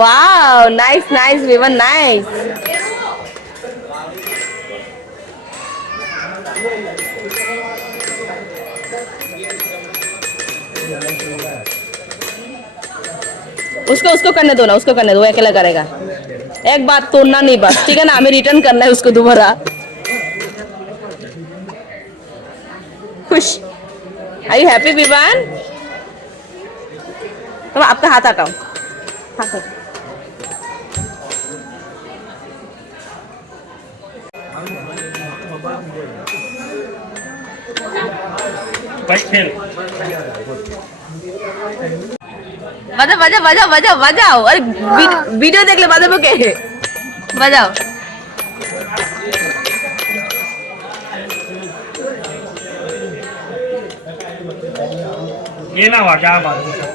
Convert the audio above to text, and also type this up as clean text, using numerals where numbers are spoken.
Wow nice nice Vivian nice. उसको उसको करने दो ना, उसको करने दो, वो अकेला करेगा। एक बात तोड़ना नहीं बस, ठीक है ना, हमें रिटर्न करना है उसको दोबारा। खुश। Are you happy Vivaan? तो आपका हाथ हटाओ, हाथ हटाओ। बजाओ बजाओ बजाओ बजाओ बजाओ, अरे वीडियो देख ले, बजाबो के बजाओ। ये ना हुआ क्या बात है?